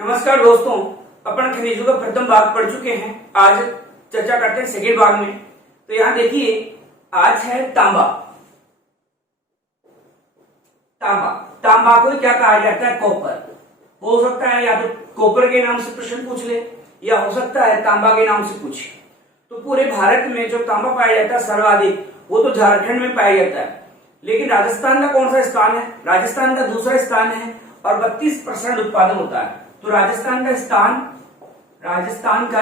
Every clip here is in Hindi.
नमस्कार दोस्तों, अपन खनिजों का प्रथम भाग पढ़ चुके हैं। आज चर्चा करते हैं सेकेंड भाग में। तो यहाँ देखिए, आज है तांबा। तांबा को क्या कहा जाता है? कॉपर। हो सकता है या तो कॉपर के नाम से प्रश्न पूछ ले, या हो सकता है तांबा के नाम से पूछे। तो पूरे भारत में जो तांबा पाया जाता है सर्वाधिक, वो तो झारखंड में पाया जाता है। लेकिन राजस्थान का कौन सा स्थान है? राजस्थान का दूसरा स्थान है और 32% उत्पादन होता है। तो राजस्थान का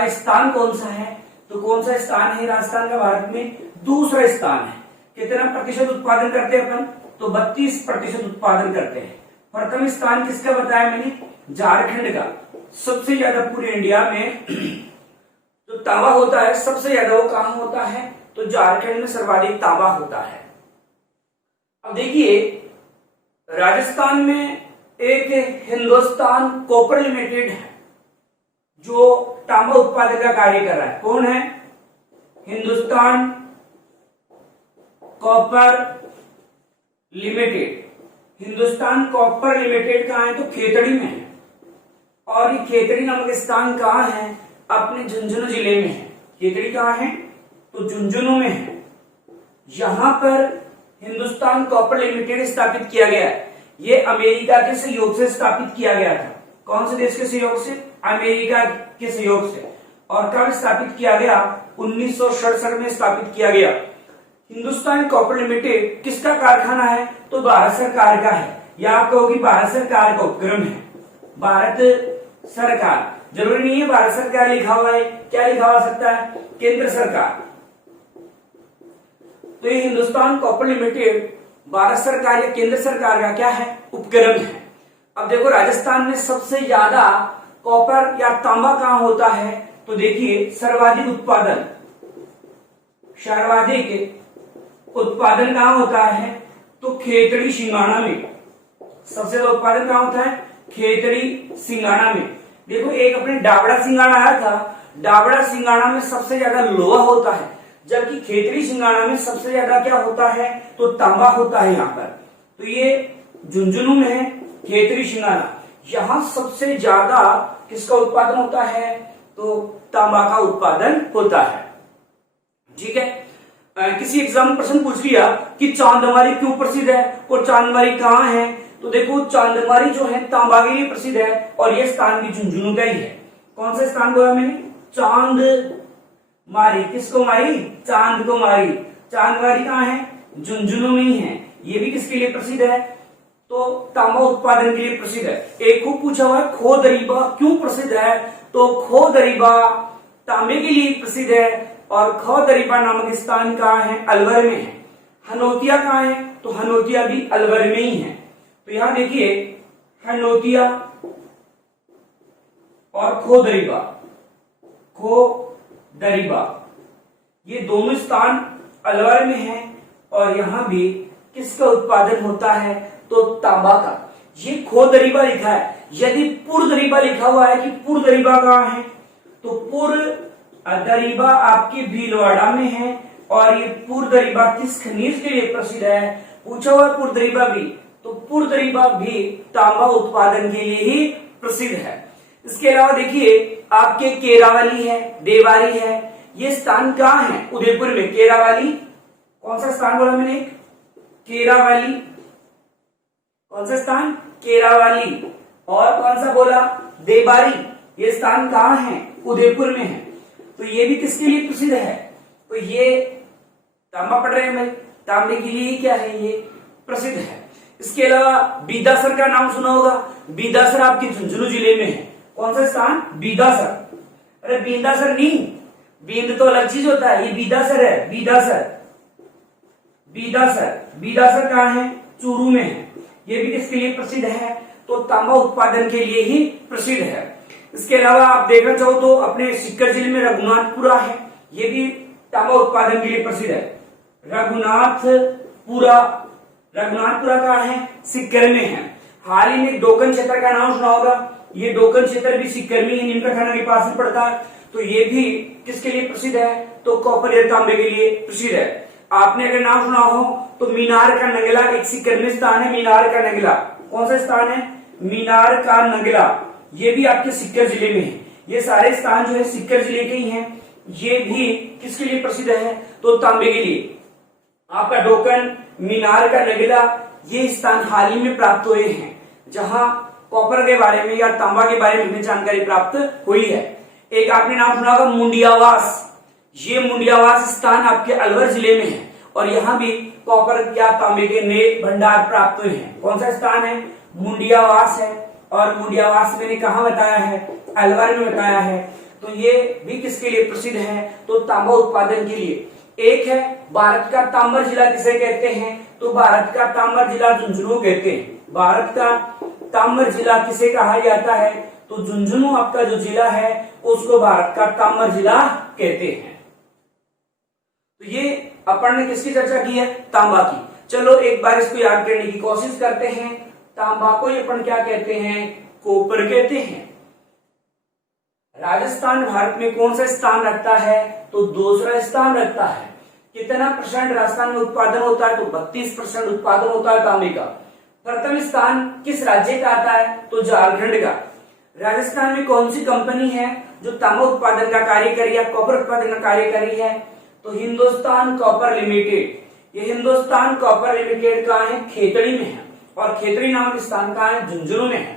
स्थान कौन सा है? तो कौन सा स्थान है राजस्थान का? भारत में दूसरा स्थान है। कितना प्रतिशत उत्पादन करते हैं अपन? तो 32% उत्पादन करते हैं। प्रथम स्थान किसका बताया मैंने? झारखंड का। सबसे ज्यादा पूरे इंडिया में जो तांबा होता है सबसे ज्यादा वो कहां होता है? तो झारखंड में सर्वाधिक तांबा होता है। अब देखिए, राजस्थान में एक हिंदुस्तान कॉपर लिमिटेड है जो तांबा उत्पादन का कार्य कर रहा है। कौन है? Hindustan copper limited. Hindustan copper limited कहां है? तो खेतड़ी में है। और ये खेतड़ी नामक स्थान कहां है? अपने झुंझुनू जिले में है। खेतड़ी कहां है? तो झुंझुनू में है। यहां पर हिंदुस्तान कॉपर लिमिटेड स्थापित किया गया है। ये अमेरिका के सहयोग से स्थापित किया गया था। कौन से देश के सहयोग से? अमेरिका के सहयोग से। और कब स्थापित किया गया? 1967 में स्थापित किया गया। हिंदुस्तान कॉपर लिमिटेड किसका कारखाना है? तो भारत सरकार का है। या आप कहोगे भारत सरकार का उपक्रम है। भारत सरकार, जरूरी नहीं है भारत सरकार लिखा हुआ है, क्या लिखा हुआ सकता है? केंद्र सरकार। तो ये हिंदुस्तान कॉपर लिमिटेड भारत सरकार या केंद्र सरकार का क्या है? उपक्रम है। अब देखो, राजस्थान में सबसे ज्यादा कॉपर या तांबा कहां होता है? तो देखिए, सर्वाधिक उत्पादन कहां होता है? तो खेतड़ी सिंगाना में। सबसे ज्यादा उत्पादन कहां होता है? खेतड़ी सिंगाना में। देखो, एक अपने डाबड़ा सिंगाना आया था। डाबड़ा सिंगाना में सबसे ज्यादा लोहा होता है, जबकि खेतड़ी सिंगाना में सबसे ज्यादा क्या होता है? तो तांबा होता है। यहाँ पर तो ये झुंझुनू में है खेतड़ी सिंगाना। यहाँ सबसे ज्यादा किसका उत्पादन होता है? तो तांबा का उत्पादन होता है। ठीक है। किसी एग्जाम में प्रश्न पूछ लिया कि चांदमारी क्यों प्रसिद्ध है और चांदमारी कहाँ है? तो देखो, चांदमारी जो है तांबा के लिए प्रसिद्ध है और ये स्थान भी झुंझुनू का ही है। कौन सा स्थान बोला मैंने? चांद मारी। किसको मारी? चांद को मारी। चांदमारी कहाँ है? झुंझुनू में ही है। ये भी किसके लिए प्रसिद्ध है? तो तांबा उत्पादन के लिए प्रसिद्ध है। एक खूब पूछा हुआ है, खो दरीबा क्यों प्रसिद्ध है? तो खो दरीबा तांबे के लिए प्रसिद्ध है। और खो दरीबा नामक स्थान कहाँ है? अलवर में है। हनोतिया कहाँ है? तो हनोतिया भी अलवर में ही है। तो यहां देखिए, हनोतिया और खो दरीबा ये दोनों स्थान अलवर में है। और यहां भी किसका उत्पादन होता है? तो तांबा का। ये खो दरीबा लिखा है। यदि पुर दरीबा लिखा हुआ है कि पुर दरीबा कहां है? तो पुर दरीबा आपके भीलवाड़ा में है। और ये पुर दरीबा किस खनिज के लिए प्रसिद्ध है? पूछा हुआ पुर दरीबा भी, तो पुर दरीबा भी तांबा उत्पादन के लिए ही प्रसिद्ध है। इसके अलावा देखिए, आपके केरावली है, देवारी है। ये स्थान कहाँ है? उदयपुर में। केरावली, कौन सा स्थान बोला मैंने? केरावली। कौन सा स्थान? केरावली। और कौन सा बोला? देवारी। ये स्थान कहाँ है? उदयपुर में है। तो ये भी किसके लिए प्रसिद्ध है? तो ये तांबा पढ़ रहे हैं भाई, तांबे के लिए क्या है? ये प्रसिद्ध है। इसके अलावा बीदासर का नाम सुना होगा। बीदासर आपके झुंझुनू जिले में है। कौन सा स्थान? बीदासर। अरे बीदासर नहीं, बींद तो अलग चीज होता है, ये बीदासर है। बीदासर कहाँ है? चूरू में है। ये भी किसके लिए प्रसिद्ध है? तो तांबा उत्पादन के लिए ही प्रसिद्ध है। इसके अलावा आप देखना चाहो तो अपने सीकर जिले में रघुनाथपुरा है। ये भी तांबा उत्पादन के लिए प्रसिद्ध है। रघुनाथपुरा कहाँ है? सीकर में है। हाल ही में डोकन क्षेत्र का नाम सुना होगा। ये डोकन क्षेत्र भी सीकर में, नीमका थाना के पास में पड़ता है। तो ये भी किसके लिए प्रसिद्ध है? तो कॉपर या तांबे के लिए प्रसिद्ध है। आपने अगर नाम सुना हो तो मीनार का नंगला एक सीकर में स्थान है। मीनार का नंगला कौन सा स्थान है? मीनार का नंगला। ये भी आपके सीकर जिले में है। ये सारे स्थान जो है सीकर जिले के ही हैं। ये भी किसके लिए प्रसिद्ध है? तो तांबे के लिए। आपका डोकन, मीनार का नगला, ये स्थान हाल ही में प्राप्त हुए हैं, जहां कॉपर के बारे में या तांबा के बारे में जानकारी प्राप्त हुई है। एक आपने नाम सुना होगा मुंडियावास। ये मुंडियावास स्थान आपके अलवर जिले में है और यहाँ भी कॉपर या तांबे के नए भंडार प्राप्त हुए हैं। कौन सा स्थान है? मुंडियावास है। और मुंडियावास मैंने कहा बताया है? अलवर में बताया है। तो ये भी किसके लिए प्रसिद्ध है? तो तांबा उत्पादन के लिए। एक है भारत का तांबर जिला किसे कहते हैं? तो भारत का तांबर जिला झुंझुनू कहते हैं। भारत का तांबर जिला किसे कहा जाता है? तो झुंझुनू आपका जो जिला है उसको भारत का तांबर जिला कहते हैं। तो ये अपन ने किसकी चर्चा की है? तांबा की। चलो एक बार इसको याद करने की कोशिश करते हैं। तांबा को अपन क्या कहते हैं? कॉपर कहते हैं। राजस्थान भारत में कौन सा स्थान रखता है? तो दूसरा स्थान रखता है। कितना % राजस्थान में उत्पादन होता है? तो 32% उत्पादन होता है तांबे का। प्रथम स्थान किस राज्य का आता है? तो झारखंड का। राजस्थान में कौन सी कंपनी है जो तांबा उत्पादन का कार्य करी है, कॉपर उत्पादन का कार्य करी है? तो हिंदुस्तान कॉपर लिमिटेड। ये हिंदुस्तान कॉपर लिमिटेड का है खेतड़ी में है और खेतड़ी नामक स्थान का है झुंझुनू में है।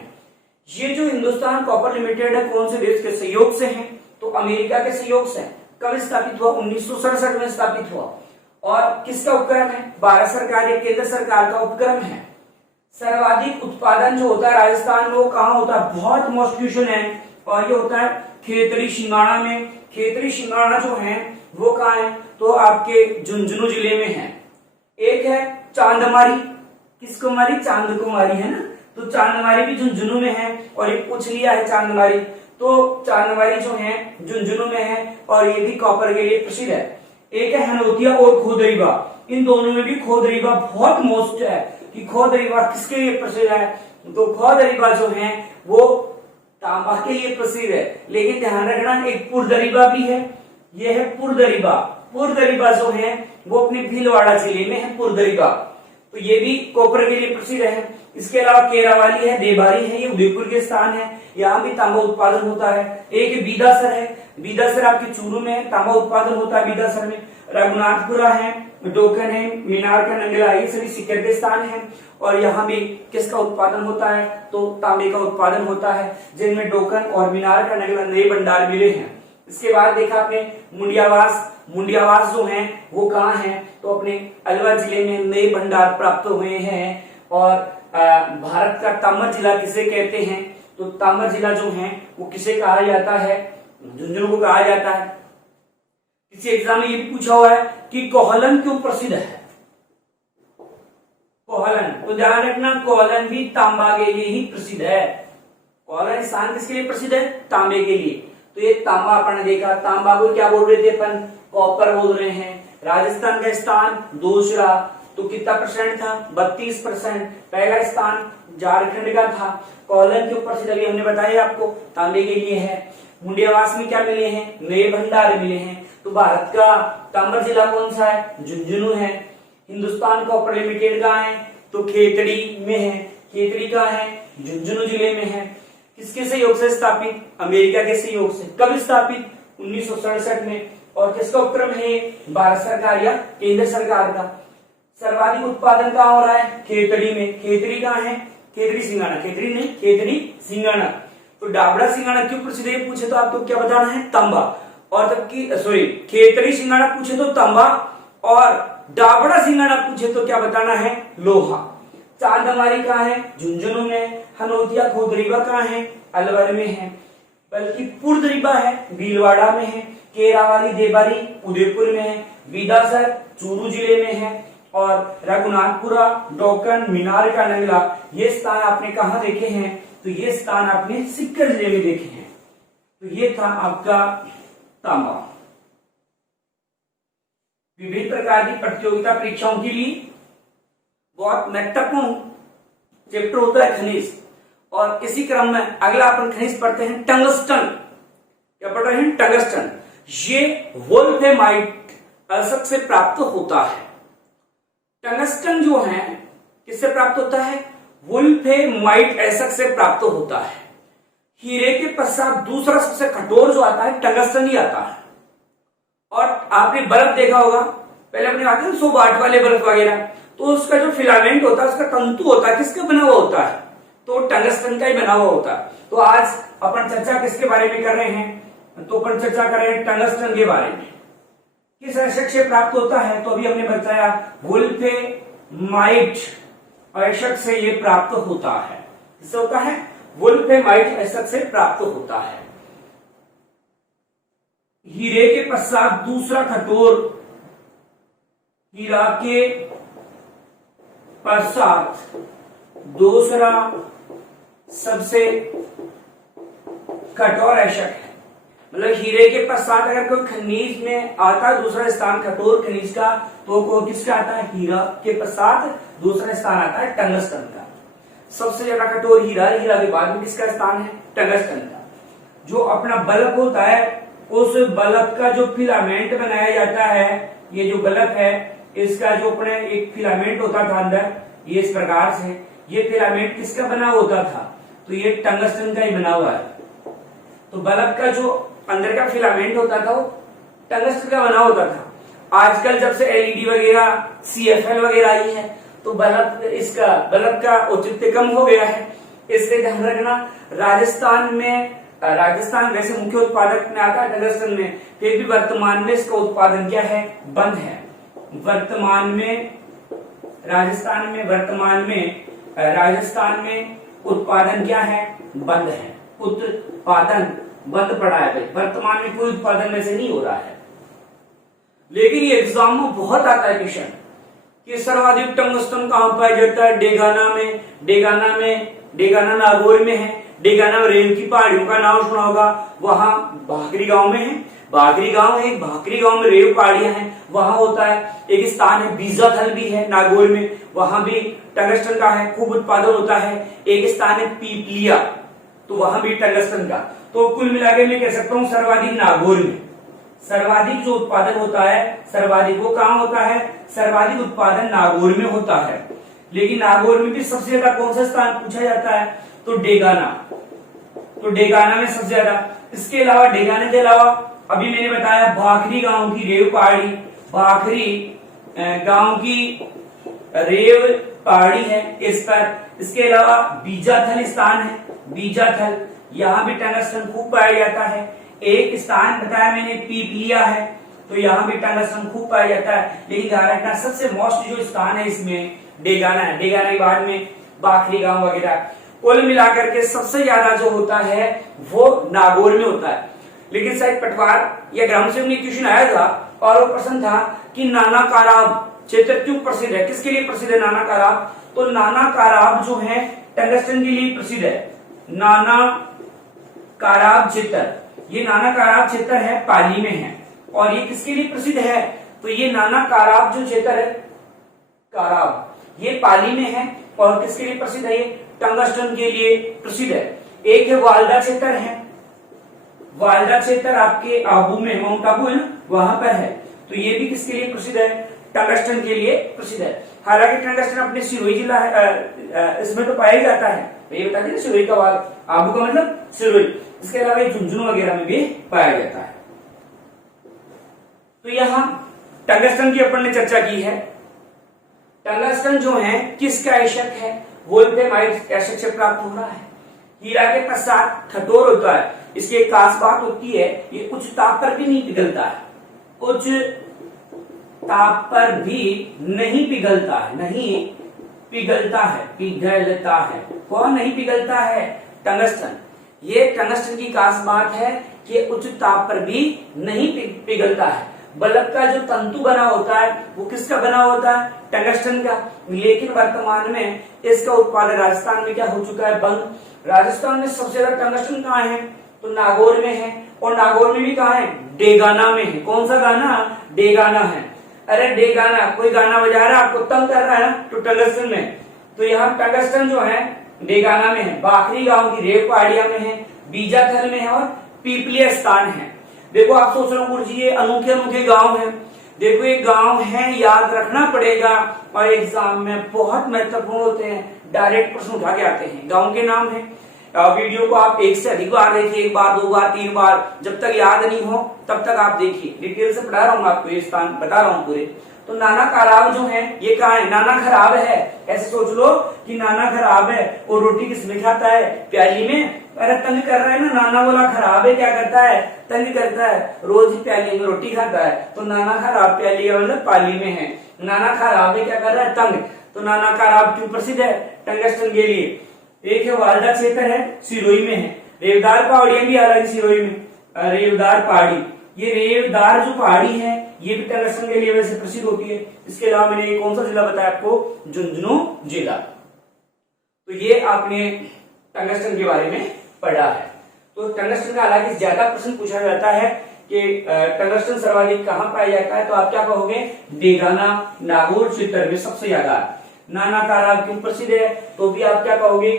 ये जो हिंदुस्तान कॉपर लिमिटेड है कौन से देश के सहयोग से है? तो अमेरिका के सहयोग से। कब स्थापित हुआ? 1967 में स्थापित हुआ। और किसका उपक्रम है? भारत सरकार या केंद्र सरकार का उपक्रम है। सर्वाधिक उत्पादन जो होता है राजस्थान में वो कहाँ होता है? बहुत मोस्ट क्वेश्चन है और ये होता है खेतड़ी सिंगाड़ा में। खेतड़ी सिंगाड़ा जो है वो कहाँ है? तो आपके झुंझुनू जिले में है। एक है चांदमारी। किस कुमारी? चांद कुमारी है ना। तो चांदमारी भी झुंझुनू में है और ये पूछ लिया है चांदमारी। तो चांदमारी जो है झुंझुनू में है और ये भी कॉपर के लिए प्रसिद्ध है। एक है हनोतिया और खोदरीबा। इन दोनों में भी खोदरीबा बहुत मोस्ट है कि खोदरीबा किसके लिए प्रसिद्ध है? तो खोदरीबा जो है वो तांबा के लिए प्रसिद्ध है। लेकिन ध्यान रखना एक पुरदरीबा भी है। ये है पुरदरीबा। पुरदरीबा जो है वो अपने भीलवाड़ा जिले में है पुरदरीबा। तो ये भी कॉपर के लिए प्रसिद्ध है। इसके अलावा केरावाली है, देबारी है, ये उदयपुर के स्थान है, यहाँ भी तांबा उत्पादन होता है। एक बीदासर है। बीदासर आपके चूरू में तांबा उत्पादन होता है। बीदासर में रघुनाथपुरा है, डोकन है, मीनार का नंगला, ये सभी सीकर के स्थान है और यहाँ भी किसका उत्पादन होता है? तो तांबे का उत्पादन होता है, जिनमें डोकन और मीनार का नंगला नए भंडार मिले हैं। इसके बाद देखा आपने मुंडियावास। मुंडियावास जो है वो कहाँ है? तो अपने अलवर जिले में नए भंडार प्राप्त हुए हैं। और भारत का तांबर जिला किसे कहते हैं? तो तांबर जिला जो है वो किसे कहा जाता है? झुंझुनू को कहा जाता है। किसी एग्जाम में ये भी पूछा हुआ है कि कोहलन क्यों प्रसिद्ध है? कोहलन, तो ध्यान रखना कोहलन भी तांबा के लिए ही प्रसिद्ध है। कोहलन स्थान किसके लिए प्रसिद्ध है? तांबे के लिए। तो ये तांबा अपन ने देखा। तांबा को क्या बोल रहे थे अपन? कॉपर बोल रहे हैं। राजस्थान का स्थान दूसरा, तो कितना % था? 32%। पहला स्थान झारखंड का था। कोहलन के ऊपर से अभी हमने बताया आपको तांबे के लिए है। मुंडियावास में क्या मिले हैं? नए भंडार मिले हैं। तो भारत का तांबर जिला कौन सा है? झुंझुनू है। हिंदुस्तान कॉपर लिमिटेड कहाँ है? तो खेतड़ी में है। खेतड़ी कहाँ है? झुंझुनू जिले में है। किसके सहयोग से स्थापित? अमेरिका के सहयोग से। कब स्थापित? 1967 में। और किसका उपक्रम है? भारत सरकार या केंद्र सरकार का। सर्वाधिक उत्पादन कहाँ हो रहा है? खेतड़ी में। खेतड़ी कहाँ है? खेतड़ी सिंगाना। खेतड़ी नहीं, खेतड़ी सिंगाना। तो डाबड़ा सिंगाना क्यों प्रसिद्ध है पूछे तो आपको क्या बताना है? तांबा। और जबकि सॉरी खेतड़ी सिंगाना पूछे तो तांबा और डाबड़ा सिंगाना पूछे तो क्या बताना है? लोहा। चांदमारी कहाँ है? झुंझुनू में। हनोतिया खोदरीबा कहाँ है? अलवर में है। बल्कि पुरदरीबा है, भीलवाड़ा में है। केरावाली देबारी उदयपुर में है। बीदासर चूरू जिले में है। और रघुनाथपुरा, डोकन, मीनार का नंगला, ये स्थान आपने कहा देखे हैं? तो ये स्थान आपने सीकर जिले में देखे हैं। तो ये था आपका तांबा। विभिन्न प्रकार की प्रतियोगिता परीक्षाओं के लिए बहुत महत्वपूर्ण चैप्टर होता है खनिज। और इसी क्रम में अगला अपन खनिज पढ़ते हैं टंगस्टन। क्या पढ़ रहे हैं? टंगस्टन। ये वोल्फेमाइट अयस्क से प्राप्त होता है। टंगस्टन जो है किससे प्राप्त होता है? वोल्फेमाइट अयस्क से प्राप्त होता है। हीरे के पश्चात दूसरा सबसे कठोर जो आता है टंगस्टन ही आता है। और आपने बल्ब देखा होगा, पहले अपने आते हैं 100 वाट वाले बल्ब वगैरह, तो उसका जो फिलामेंट होता है, उसका तंतु होता है, किसका बना हुआ होता है? तो टंगस्टन का ही बना हुआ होता है। तो आज अपन चर्चा किसके बारे में कर रहे हैं? तो अपन चर्चा कर रहे हैं टंगस्टन के बारे में। किस अयस्क से प्राप्त होता है? तो अभी हमने बताया वुल्फेमाइट अयस्क से ये प्राप्त होता है। किससे होता है? वुल्फेमाइट अयस्क से प्राप्त होता है। हीरे के पश्चात दूसरा कठोर, हीरा के पश्चात दूसरा सबसे कठोर अयस्क है। मतलब हीरे के पश्चात अगर कोई खनिज में आता है दूसरा स्थान कठोर खनिज का, तो किसका आता है? हीरा के पश्चात दूसरा स्थान आता है टंगस्टन का। सबसे ज्यादा कठोर हीरा, हीरा के बाद में किसका स्थान है? टंगस्टन का। जो अपना बल्ब होता है, उस बल्ब का जो फिलामेंट बनाया जाता है, ये जो बल्ब है इसका जो अपने एक फिलामेंट होता था अंदर, ये इस प्रकार से, ये फिलामेंट किसका बना होता था? तो ये टंगस्टन का ही बना हुआ है। तो बल्ब का जो अंदर का फिलामेंट होता था वो टंगस्टन का बना होता था। आजकल जब से एलईडी वगैरह सीएफएल वगैरह आई है, तो बल्ब का औचित्य कम हो गया है। इससे ध्यान रखना, राजस्थान वैसे मुख्य उत्पादक में आता है टंगस्टन में, फिर भी वर्तमान में इसका उत्पादन क्या है? बंद है। राजस्थान में उत्पादन क्या है? बंद है। उत्पादन बंद पड़ा है भाई, वर्तमान में कोई उत्पादन में से नहीं हो रहा है। लेकिन ये एग्जाम में बहुत आता है क्वेश्चन कि सर्वाधिक टंगस्टन कहां पाया जाता है? डेगाना नागौर में है। डेगाना में रेल की पहाड़ियों का नाम सुना होगा, वहां भाकरी गांव में है। भाकरी गांव में रेव पहाड़ियां हैं, वहां होता है। एक स्थान है बीजाथल भी है नागौर में, वहां भी टंगस्टन का है, खूब उत्पादन होता है। एक स्थान है पीपलिया, तो वहां भी टंगस्टन का। तो कुल मिलाकर मैं कह सकता हूं सर्वाधिक नागौर में, सर्वाधिक जो उत्पादन होता है, सर्वाधिक वो कहां होता है? सर्वाधिक उत्पादन नागौर में होता है। लेकिन नागौर में भी सबसे ज्यादा कौन सा स्थान पूछा जाता है? तो डेगाना में सबसे ज्यादा। इसके अलावा डेगाने के अलावा अभी मैंने बताया भाकरी गांव की रेव पहाड़ी, भाकरी गांव की रेव पहाड़ी है इस पर। इसके अलावा बीजाथल स्थान है, बीजाथल, यहाँ भी टंगस्टन खूब पाया जाता है। एक स्थान बताया मैंने पीपलिया है, तो यहाँ भी टंगस्टन खूब पाया जाता है। लेकिन ध्यान रखना सबसे मोस्ट जो स्थान है इसमें डेगाना है। डेगाना के बाद में भाकरी गांव वगैरह। कुल मिलाकर के सबसे ज्यादा जो होता है वो नागौर में होता है। लेकिन शायद पटवार या ग्राम सेवक में क्वेश्चन आया था और वो प्रश्न था कि नाना काराब क्षेत्र क्यों प्रसिद्ध है? किसके लिए प्रसिद्ध है नाना काराब? तो नाना काराब जो है टंगस्टन के लिए प्रसिद्ध है। नाना काराब क्षेत्र, ये नाना काराब क्षेत्र है पाली में है। और ये किसके लिए प्रसिद्ध है? तो ये नाना काराब जो क्षेत्र है, काराब, ये पाली में है। और किसके लिए प्रसिद्ध है? ये टंगस्टन के लिए प्रसिद्ध है। एक है वालदा क्षेत्र है, वालदा क्षेत्र आपके आबू में, माउंट आबू है ना, वहां पर है। तो ये भी किसके लिए प्रसिद्ध है? टंगस्टन के लिए प्रसिद्ध है। हालांकि टंगस्टन अपने सिरोही जिला इसमें तो पाया जाता है, तो ये बता दें सिरोही का वाल, आबू का मतलब सिरोही। इसके अलावा झुंझुनू वगैरह में भी पाया जाता है। तो यहाँ टंगस्टन की अपन ने चर्चा की है। टंगस्टन जो है किसका अयस्क है? वोल्फेमाइट अयस्क से प्राप्त हो रहा है। हीरा के पश्चात कठोर होता है। इसकी एक खास बात होती है, ये उच्च ताप पर भी नहीं पिघलता है, उच्च ताप पर भी नहीं पिघलता है, नहीं पिघलता है, पिघलता है। कौन नहीं पिघलता है? टंगस्टन। ये टंगस्टन की खास बात है कि उच्च ताप पर भी नहीं पिघलता है। बल्ब का जो तंतु बना होता है वो किसका बना होता है? टंगस्टन का। लेकिन वर्तमान में इसका उत्पादन राजस्थान में क्या हो चुका है? बंद। राजस्थान में सबसे ज्यादा टंगस्टन कहाँ है? तो नागौर में है। और नागौर में भी कहाँ है? डेगाना में है। कौन सा गाना? डेगाना है। अरे डेगाना, कोई गाना बजा रहा है आपको तंग कर रहा है ना, तो टंगस्टन में। तो यहाँ टंगस्टन जो है डेगाना में है, भाकरी गांव की रेव पहाड़िया में है, बीजाथल में है और पीपलिया स्थान है। देखो आप सोच रहे हो गुरु जी ये अनोखे अनोखे गांव है। देखो ये गांव है, याद रखना पड़ेगा और एग्जाम में बहुत महत्वपूर्ण होते हैं, डायरेक्ट प्रश्न उठा के आते हैं। गांव के नाम है, वीडियो को आप एक से अधिक बार देखिए, एक बार, 2 बार, 3 बार, जब तक याद नहीं हो तब तक आप देखिए। डिटेल से पढ़ा रहा हूँ आपको, ये स्थान बता रहा हूँ पूरे। तो नाना खराब जो है ये कहाँ है? नाना खराब है। ऐसे सोच लो कि नाना खराब है और रोटी किसमें खाता है? प्याली में। अरे तंग कर रहा है ना, नाना बोला खराब है, क्या करता है? तंग करता है, रोज ही प्याली में रोटी खाता है। तो नाना खराब प्याली का मतलब पाली में है। नाना खराब है, क्या कर रहा है? तंग। तो नाना खराब क्यों प्रसिद्ध है? टंगस्टन के लिए। एक है वालदा क्षेत्र है, सिरोही में है। रेवदार पहाड़ियां भी आ रही सिरोही में, रेवदार पहाड़ी। ये रेवदार जो पहाड़ी है ये भी टंगस्टन के लिए वैसे प्रसिद्ध होती है। इसके अलावा मैंने कौन सा जिला बताया आपको? झुंझुनू जिला। तो ये आपने टंगस्टन के बारे में पढ़ा है। तो टंगस्टन का हालांकि ज्यादा प्रश्न पूछा जाता है कि टंगस्टन सर्वाधिक कहाँ पाया जाता है, तो आप क्या कहोगे? देगाना, नागौर क्षेत्र में सबसे ज्यादा। नाना खराब क्यों प्रसिद्ध है, तो भी आप क्या कहोगे?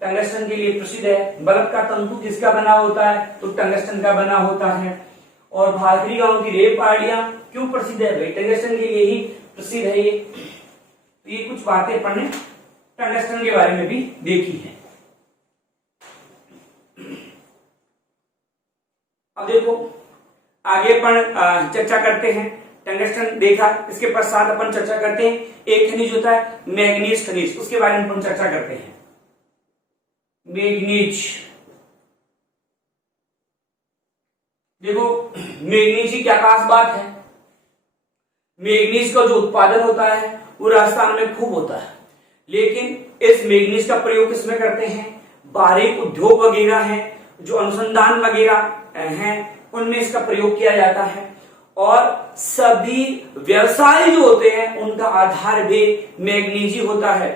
टंगस्टन के लिए प्रसिद्ध है। बल्ब का तंतु किसका बना होता है? तो टंगस्टन का बना होता है। और भाखरी गांव की रेव पहाड़ियां क्यों प्रसिद्ध है? भाई टंगस्टन के लिए ही प्रसिद्ध है ये। तो ये कुछ बातें अपन ने टंगस्टन के बारे में भी देखी है। अब देखो आगे अपन चर्चा करते हैं। टंगस्टन देखा, इसके पश्चात अपन चर्चा करते हैं एक खनिज होता है मैग्नीज खनिज, उसके बारे में अपन चर्चा करते हैं। मैग्नीज, देखो मैग्नीज की क्या खास बात है? मैग्नीज का जो उत्पादन होता है वो राजस्थान में खूब होता है, लेकिन इस मैग्नीज का प्रयोग किसमें करते हैं? बारीक उद्योग वगैरह हैं, जो अनुसंधान वगैरह हैं, उनमें इसका प्रयोग किया जाता है। और सभी व्यवसाय जो होते हैं उनका आधार भी मैग्नीज ही होता है।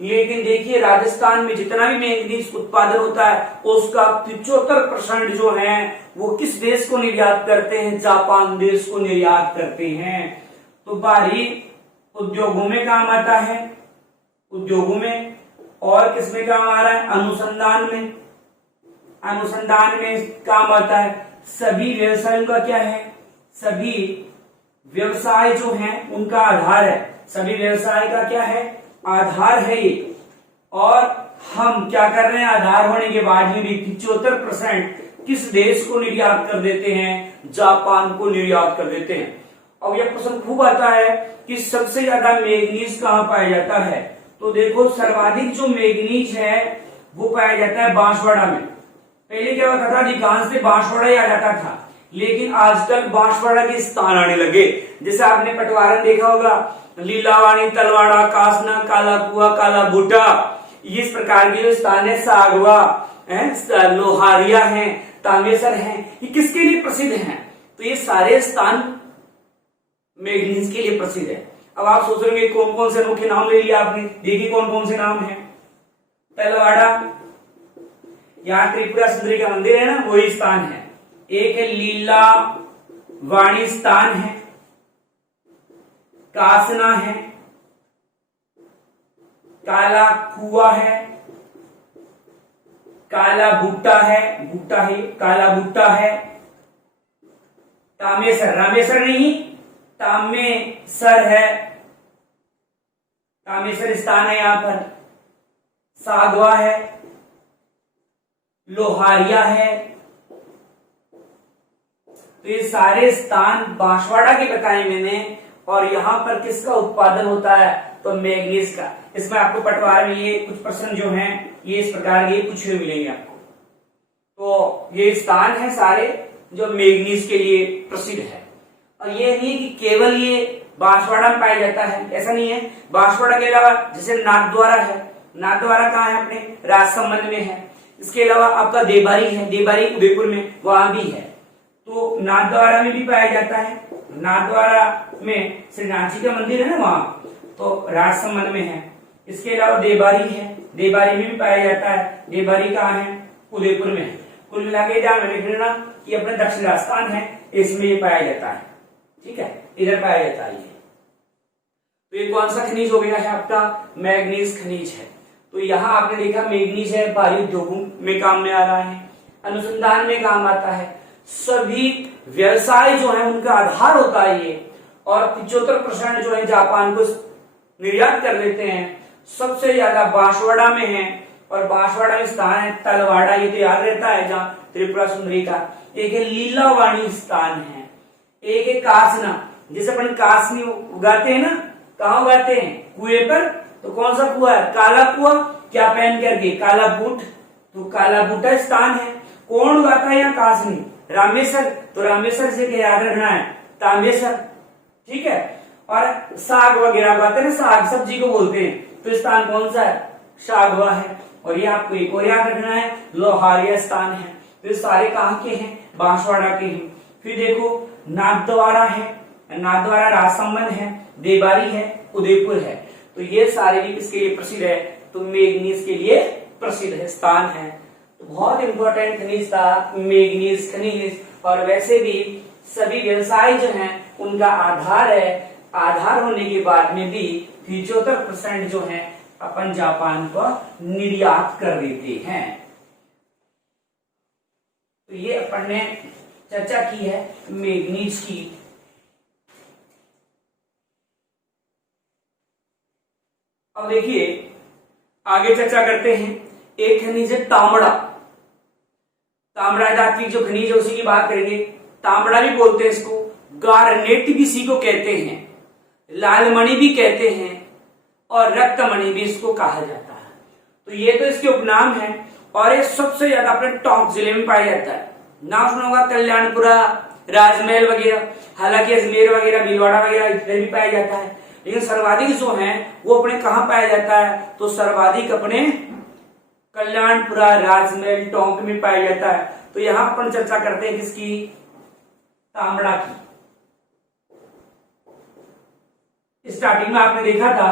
लेकिन देखिए राजस्थान में जितना भी मैग्नीज उत्पादन होता है उसका 75% जो है वो किस देश को निर्यात करते हैं? जापान देश को निर्यात करते हैं। तो बारीक उद्योगों में काम आता है, उद्योगों में। और किसमें काम आ रहा है? अनुसंधान में, अनुसंधान में काम आता है। सभी व्यवसायों का क्या है? सभी व्यवसाय जो हैं उनका आधार है। सभी व्यवसाय का क्या है? आधार है ये। और हम क्या कर रहे हैं? आधार होने के बाद में भी 75% किस देश को निर्यात कर देते हैं? जापान को निर्यात कर देते हैं। अब यह प्रश्न खूब आता है कि सबसे ज्यादा मैग्नीज कहाँ पाया जाता है? तो देखो सर्वाधिक जो मैग्नीज है वो पाया जाता है बांसवाड़ा में। पहले क्या होता था? अधिकांश से बांसवाड़ा ही आ जाता था, लेकिन आजकल बांसवाड़ा के स्थान आने लगे। जैसे आपने पटवारन देखा होगा, लीलावाणी, तलवाड़ा, कासना, काला कुआ, काला बूटा, इस प्रकार के जो स्थान है, सागवा है, लोहारिया है, तांगेसर है, ये किसके लिए प्रसिद्ध हैं? तो ये सारे स्थान मैग्नीज के लिए प्रसिद्ध है। अब आप सोच रहे हैं कौन कौन से मुख्य नाम ले लिया आपने, देखिए कौन कौन से नाम है। तलवाड़ा, यहाँ त्रिपुरा सुंदरी का मंदिर है ना, वही स्थान है। एक है लीला वाणी स्थान है, कासना है, काला कुआ है, काला भुट्टा है, भुट्टा है, काला भुट्टा है, तामेसर, रामेसर नहीं, तामेसर है, तामेसर स्थान है यहां पर। सागवा है, लोहारिया है। तो ये सारे स्थान बांसवाड़ा के बताए मैंने। और यहाँ पर किसका उत्पादन होता है? तो मैग्नीज का। इसमें आपको पटवार में ये कुछ प्रश्न जो हैं ये इस प्रकार के कुछ मिलेंगे आपको। तो ये स्थान है सारे जो मैग्नीज के लिए प्रसिद्ध है। और ये नहीं कि केवल ये बांसवाड़ा में पाया जाता है, ऐसा नहीं है। बांसवाड़ा के अलावा जैसे नाथद्वारा है, नाथद्वारा कहाँ है? अपने राजसमंद में है। इसके अलावा आपका देबारी है, देबारी उदयपुर में, वहां भी है। तो नाथद्वारा में भी पाया जाता है। नाथद्वारा में श्री नाथ जी का मंदिर है ना, वहां तो राजसमंद में है। इसके अलावा देबारी है, देबारी में भी पाया जाता है। देबारी कहाँ है? उदयपुर में है। कुल मिला के ध्यान में रखना कि अपने दक्षिण राजस्थान है, इसमें ये पाया जाता है। ठीक है, इधर पाया जाता है। तो ये कौन सा खनिज हो गया है? आपका मैग्नीज खनिज है। तो यहाँ आपने देखा मैग्नीज है, भारी उद्योगों में काम में आ रहा है, अनुसंधान में काम आता है, सभी व्यवसाय जो है उनका आधार होता है ये। और 75% जो है जापान को निर्यात कर देते हैं। सबसे ज्यादा बांसवाड़ा में है और बांसवाड़ा में स्थान है तलवाड़ा, ये तो याद रहता है, जहाँ त्रिपुरा सुंदरी का। एक है लीलावाणी स्थान है, एक है कासना, जैसे अपन कासनी उगाते हैं ना, कहाँ उगाते हैं? कुएं पर। तो कौन सा कुआ है? काला कुआ, क्या पहन करके? काला बूट, तो काला बूटा स्थान है। कौन उगाता है यहाँ कासनी? रामेश्वर, तो रामेश्वर से क्या याद रखना है? तामेश्वर, ठीक है। और साग वगैरह उगाते हैं ना, साग सब्जी को बोलते हैं, तो स्थान कौन सा है? शागवा है। और ये आपको एक और याद रखना है, लोहारिया स्थान है। तो ये सारे कहाँ के हैं? बांसवाड़ा के हैं। फिर देखो नाथद्वारा है, नाथद्वारा राजसमंद है, देवारी है, उदयपुर है। तो ये सारे भी किसके लिए प्रसिद्ध है? तो मैग्नीज के लिए प्रसिद्ध है, स्थान है। तो बहुत इंपॉर्टेंट खनिज था मैग्नीज खनिज। और वैसे भी सभी व्यवसाय जो हैं उनका आधार है, आधार होने के बाद में भी 75% जो है अपन जापान को निर्यात कर देते हैं। तो ये अपन ने चर्चा की है मैग्नीज की। अब देखिए आगे चर्चा करते हैं। एक खनिज है तांबड़ा, तांबड़ा धात्विक जो खनिज है उसी की बात करेंगे। तांबड़ा भी बोलते हैं इसको, गार्नेट भी इसी को कहते हैं, लालमणि भी कहते हैं और रक्तमणि भी इसको कहा जाता है। तो ये तो इसके उपनाम है। और ये सबसे ज्यादा अपने टोंक जिले में पाया जाता है। नाम सुना होगा कल्याणपुरा, राजमहल वगैरह, हालांकि अजमेर वगैरह, भीलवाड़ा वगैरह इधर भी पाया जाता है, लेकिन सर्वाधिक जो है वो अपने कहाँ पाया जाता है? तो सर्वाधिक अपने कल्याणपुरा, राजमहल, टोंक में पाया जाता है। तो यहां अपन चर्चा करते हैं किसकी? तांबड़ा की। स्टार्टिंग में आपने देखा था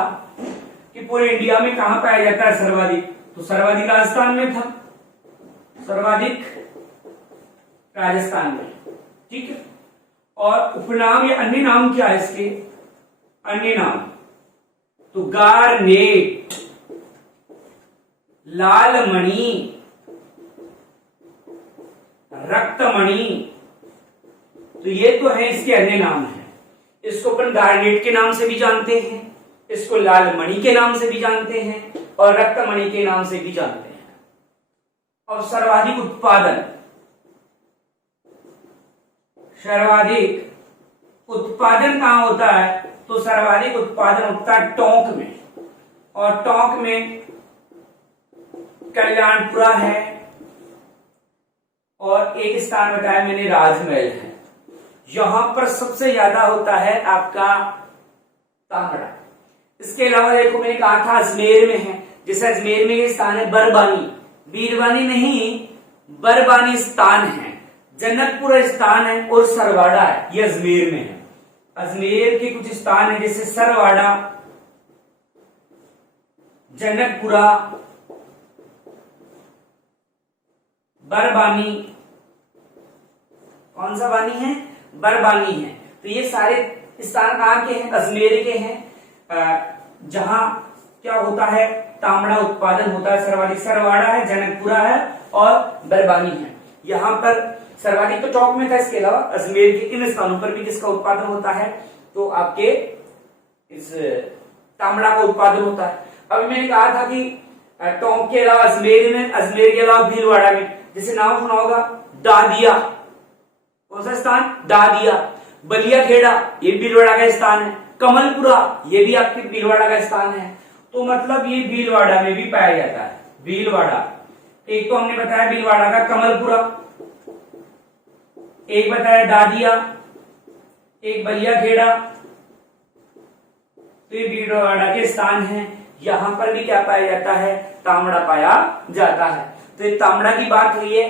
कि पूरे इंडिया में कहां पाया जाता है सर्वाधिक? तो सर्वाधिक राजस्थान में था, सर्वाधिक राजस्थान में, ठीक है। और उपनाम या अन्य नाम क्या है इसके? अन्य नाम तो गारनेट, लालमणि, रक्तमणि, तो ये तो है इसके अन्य नाम है। इसको अपन गार्नेट के नाम से भी जानते हैं, इसको लालमणि के नाम से भी जानते हैं और रक्तमणि के नाम से भी जानते हैं। और सर्वाधिक उत्पादन, सर्वाधिक उत्पादन कहां होता है? तो सर्वाधिक उत्पादन होता है टोंक में, और टोंक में कल्याणपुरा है और एक स्थान बताया मैंने राजमहल है। यहां पर सबसे ज्यादा होता है आपका तांबड़ा। इसके अलावा देखो मैंने कहा था अजमेर में है, जैसे अजमेर में ये स्थान है बरबानी, बीरबानी नहीं, बरबानी स्थान है, जनकपुर स्थान है और सरवाड़ा है, ये अजमेर में है। अजमेर के कुछ स्थान है जैसे सरवाड़ा, जनकपुरा, बरबानी, कौन सा बानी है? बरबानी है। तो ये सारे स्थान कहां के हैं? अजमेर के हैं, जहां क्या होता है? तांबड़ा उत्पादन होता है सर्वाधिक। सरवाड़ा है, जनकपुरा है और बरबानी है। यहाँ पर सर्वाधिक तो टोंक में था, इसके अलावा अजमेर के इन स्थानों पर भी किसका उत्पादन होता है? तो आपके इस तांबड़ा का उत्पादन होता है। अभी मैंने कहा था कि टोंक के अलावा अजमेर में, अजमेर के अलावा भीलवाड़ा में, जैसे नाम सुना होगा दादिया, कौन सा स्थान? दादिया। बलिया खेड़ा, ये भीलवाड़ा का स्थान है। कमलपुरा, ये भी आपके भीलवाड़ा का स्थान है। तो मतलब ये भीलवाड़ा में भी पाया जाता है। भीलवाड़ा, एक तो हमने बताया भीलवाड़ा का कमलपुरा, एक बताया दादिया, एक बलिया खेड़ा, तो ये भीलवाड़ा के स्थान है। यहां पर भी क्या पाया जाता है? तांबड़ा पाया जाता है। तो ये तांबड़ा की बात हुई है।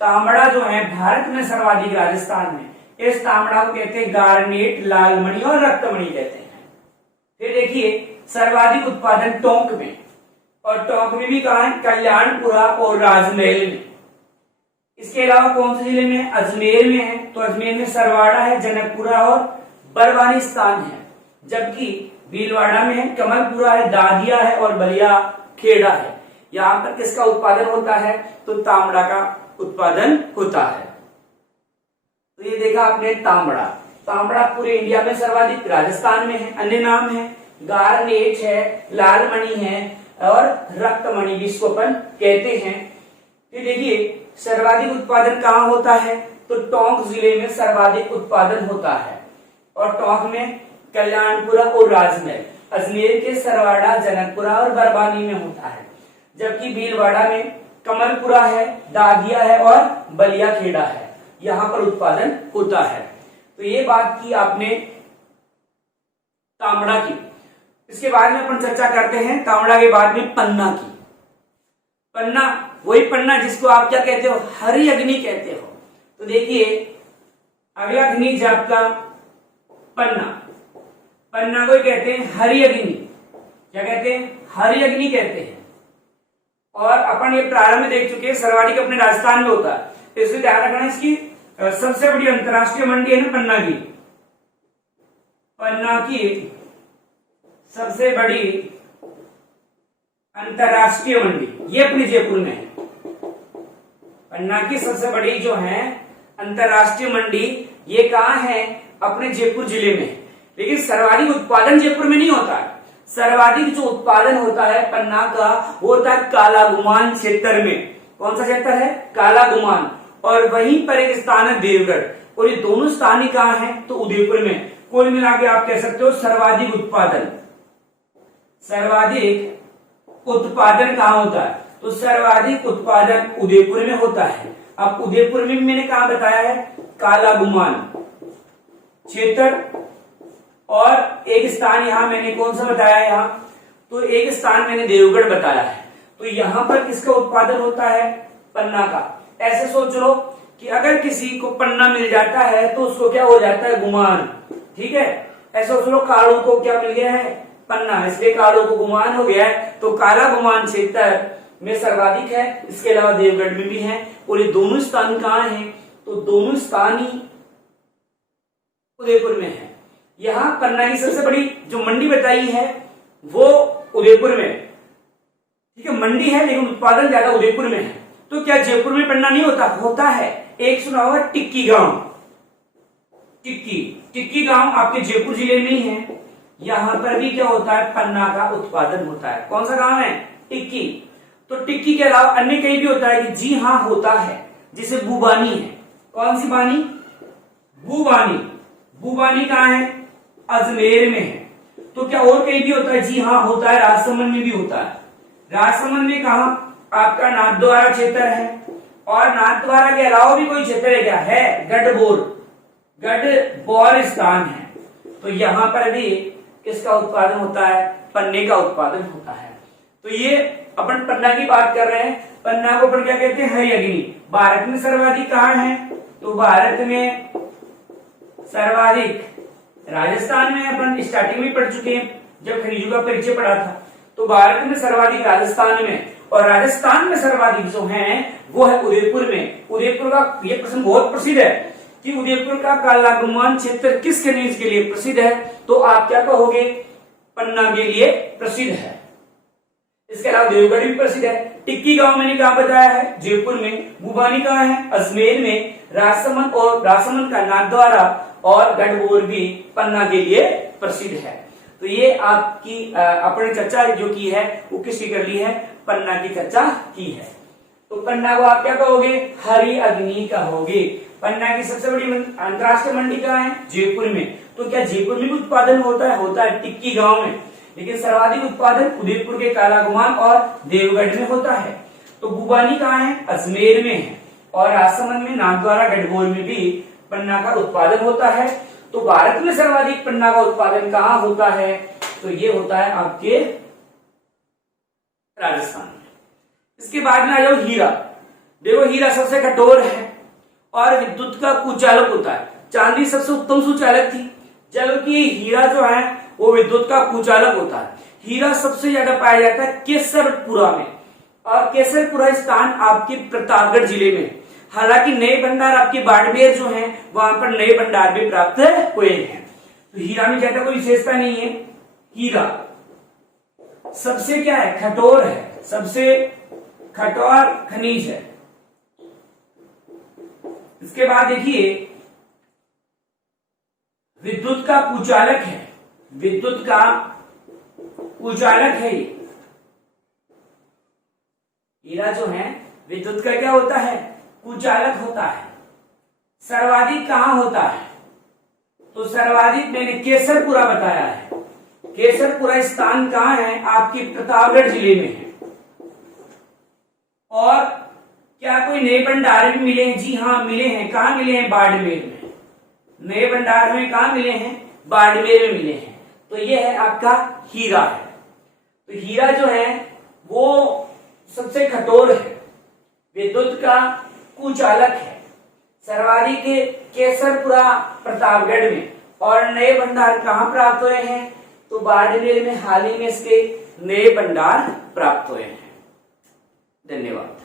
तांबड़ा जो है भारत में सर्वाधिक राजस्थान में। इस तांबड़ा को कहते हैं गार्नेट, लालमणि और रक्तमणि कहते हैं। फिर देखिए सर्वाधिक उत्पादन टोंक में, और टोंक में भी कहा है? कल्याणपुरा और राजमहल में। इसके अलावा कौन से जिले में? अजमेर में है, तो अजमेर में सरवाड़ा है, जनकपुरा और बरबानी स्थान है। जबकि भीलवाड़ा में है, कमलपुरा है, दादिया है और बलिया खेड़ा है। यहाँ पर किसका उत्पादन होता है? तो तांबड़ा का उत्पादन होता है। तो ये देखा आपने तांबड़ा। तांबड़ा पूरे इंडिया में सर्वाधिक राजस्थान में है। अन्य नाम है गारनेट है, लालमणि है, और रक्तमणि भी इसको अपन कहते हैं। फिर देखिए सर्वाधिक उत्पादन कहाँ होता है, तो टोंक जिले में सर्वाधिक उत्पादन होता है, और टोंक में कल्याणपुरा और राजमहल, अजमेर के सरवाड़ा, जनकपुरा और बरवानी में होता है, जबकि भीलवाड़ा में कमलपुरा है, दादिया है और बलिया खेड़ा है, यहाँ पर उत्पादन होता है। तो ये बात की आपने तांबड़ा की। इसके बाद में अपन चर्चा करते हैं तांबड़ा के बाद में पन्ना की। पन्ना वही पन्ना जिसको आप क्या कहते हो, हरी अग्नि कहते हो। तो देखिए अगला खनिज आपका पन्ना, पन्ना को कहते हैं हरी अग्नि। क्या कहते हैं, हरी अग्नि कहते हैं। और अपन ये प्रारंभ में देख चुके हैं सर्वाधिक अपने राजस्थान में होता है, तो इसलिए ध्यान रखना इसकी सबसे बड़ी अंतरराष्ट्रीय मंडी है ना पन्ना की। पन्ना की सबसे बड़ी अंतरराष्ट्रीय मंडी ये अपने जयपुर में है। पन्ना की सबसे बड़ी जो है अंतरराष्ट्रीय मंडी ये कहाँ है, अपने जयपुर जिले में। लेकिन सर्वाधिक उत्पादन जयपुर में नहीं होता है। सर्वाधिक जो उत्पादन होता है पन्ना का वो होता है काला गुमान क्षेत्र में। कौन सा क्षेत्र है, काला गुमान। और वहीं पर एक स्थान है देवगढ़, और ये दोनों स्थान ही कहाँ है, तो उदयपुर में। कुल मिला के आप कह सकते हो सर्वाधिक उत्पादन, सर्वाधिक उत्पादन कहाँ होता है, तो सर्वाधिक उत्पादन उदयपुर में होता है। अब उदयपुर में मैंने कहा बताया है काला गुमान क्षेत्र, और एक स्थान यहां मैंने कौन सा बताया है, यहाँ तो एक स्थान मैंने देवगढ़ बताया है। तो यहां पर किसका उत्पादन होता है, पन्ना का। ऐसे सोच लो कि अगर किसी को पन्ना मिल जाता है तो उसको क्या हो जाता है, गुमान। ठीक है, ऐसे सोच लो कालू को क्या मिल गया है, पन्ना, इसलिए कालू को गुमान हो गया है। तो काला गुमान क्षेत्र में सर्वाधिक है, इसके अलावा देवगढ़ में भी है। और ये दोनों स्थान कहाँ हैं, तो दोनों स्थान ही उदयपुर में है। यहाँ पन्ना की सबसे बड़ी जो मंडी बताई है वो उदयपुर में। ठीक है, मंडी है लेकिन उत्पादन ज्यादा उदयपुर में है। तो क्या जयपुर में पन्ना नहीं होता, होता है। एक सुना होगा टिक्की गांव, टिक्की गांव आपके जयपुर जिले में ही है। यहां पर भी क्या होता है, पन्ना का उत्पादन होता है। कौन सा गांव है, टिक्की। तो टिक्की के अलावा अन्य कहीं भी होता है कि जी हाँ होता है, जिसे बुबानी है। कौन सी बानी, बुबानी। बुबानी कहाँ है, अजमेर में है। तो क्या और कहीं भी होता है, जी हाँ होता है, राजसमंद में भी होता है। राजसमंद में कहा, आपका नाथद्वारा क्षेत्र है, और नाथद्वारा के अलावा भी कोई क्षेत्र है क्या, है गढ़बोर, गढ़बोर स्थान है। तो यहां पर भी किसका उत्पादन होता है, पन्ने का उत्पादन होता है। तो ये अपन पन्ना की बात कर रहे हैं। पन्ना को अपन क्या कहते हैं, हरी अग्नि। भारत में सर्वाधिक कहाँ है, तो भारत में सर्वाधिक राजस्थान में। अपन स्टार्टिंग में पढ़ चुके हैं जब खनिजों का परिचय पढ़ा था। तो भारत में सर्वाधिक राजस्थान में, और राजस्थान में सर्वाधिक जो है वो है उदयपुर में। उदयपुर का ये प्रश्न बहुत प्रसिद्ध है कि उदयपुर का काला गुमान क्षेत्र किस खनिज के लिए प्रसिद्ध है, तो आप क्या कहोगे, पन्ना के लिए प्रसिद्ध है। इसके अलावा देवगढ़ भी प्रसिद्ध है। टिक्की गांव मैंने कहा बताया है, जयपुर में। बुबानी कहाँ है, अजमेर में। राजसमंद, और राजसमंद का नाथद्वारा और गढ़बोर भी पन्ना के लिए प्रसिद्ध है। तो ये आपकी अपनी चर्चा जो की है वो किसकी कर ली है, पन्ना की चर्चा की है। तो पन्ना को आप क्या कहोगे, हरी अग्नि कहोगे। पन्ना की सबसे बड़ी अंतरराष्ट्रीय मंडी कहाँ है, जयपुर में। तो क्या जयपुर में भी उत्पादन होता है, होता है टिक्की गांव में। लेकिन सर्वाधिक उत्पादन उदयपुर के कालागुमान और देवगढ़ में होता है। तो बुबानी कहाँ है, अजमेर में है। और राजसमंद में, नाथद्वारा, गढ़बोर में भी पन्ना का उत्पादन होता है। तो भारत में सर्वाधिक पन्ना का उत्पादन कहाँ होता है, तो ये होता है आपके राजस्थान में। इसके बाद में आ जाओ हीरा। देखो हीरा सबसे कठोर है और विद्युत का कुचालक होता है। चांदी सबसे उत्तम सुचालक थी, जबकि हीरा जो है वो विद्युत का कुचालक होता है। हीरा सबसे ज्यादा पाया जाता है केसरपुरा में, और केसरपुरा स्थान आपके प्रतापगढ़ जिले में। हालांकि नए भंडार आपके बाड़मेर जो हैं वहां पर नए भंडार भी प्राप्त हुए हैं। तो हीरा में ज्यादा कोई विशेषता नहीं है। हीरा सबसे क्या है, कठोर है, सबसे कठोर खनिज है। इसके बाद देखिए विद्युत का कुचालक है, विद्युत का कुचालक है ये। हीरा जो है विद्युत का क्या होता है, कुचालक होता है। सर्वाधिक कहाँ होता है, तो सर्वाधिक मैंने केसरपुरा बताया है। केसरपुरा स्थान कहाँ है, आपकी प्रतापगढ़ जिले में है। और क्या कोई नए भंडार भी मिले हैं, जी हाँ मिले हैं। कहाँ मिले हैं, बाड़मेर में। नए भंडार में कहाँ मिले हैं, बाड़मेर में मिले हैं। तो ये है आपका हीरा है। तो हीरा जो है वो सबसे कठोर है, विद्युत का कुचालक है, सर्वाधिक केसरपुरा प्रतापगढ़ में। और नए भंडार कहाँ प्राप्त हुए हैं, तो बाड़मेर में हाल ही में इसके नए भंडार प्राप्त हुए हैं। धन्यवाद।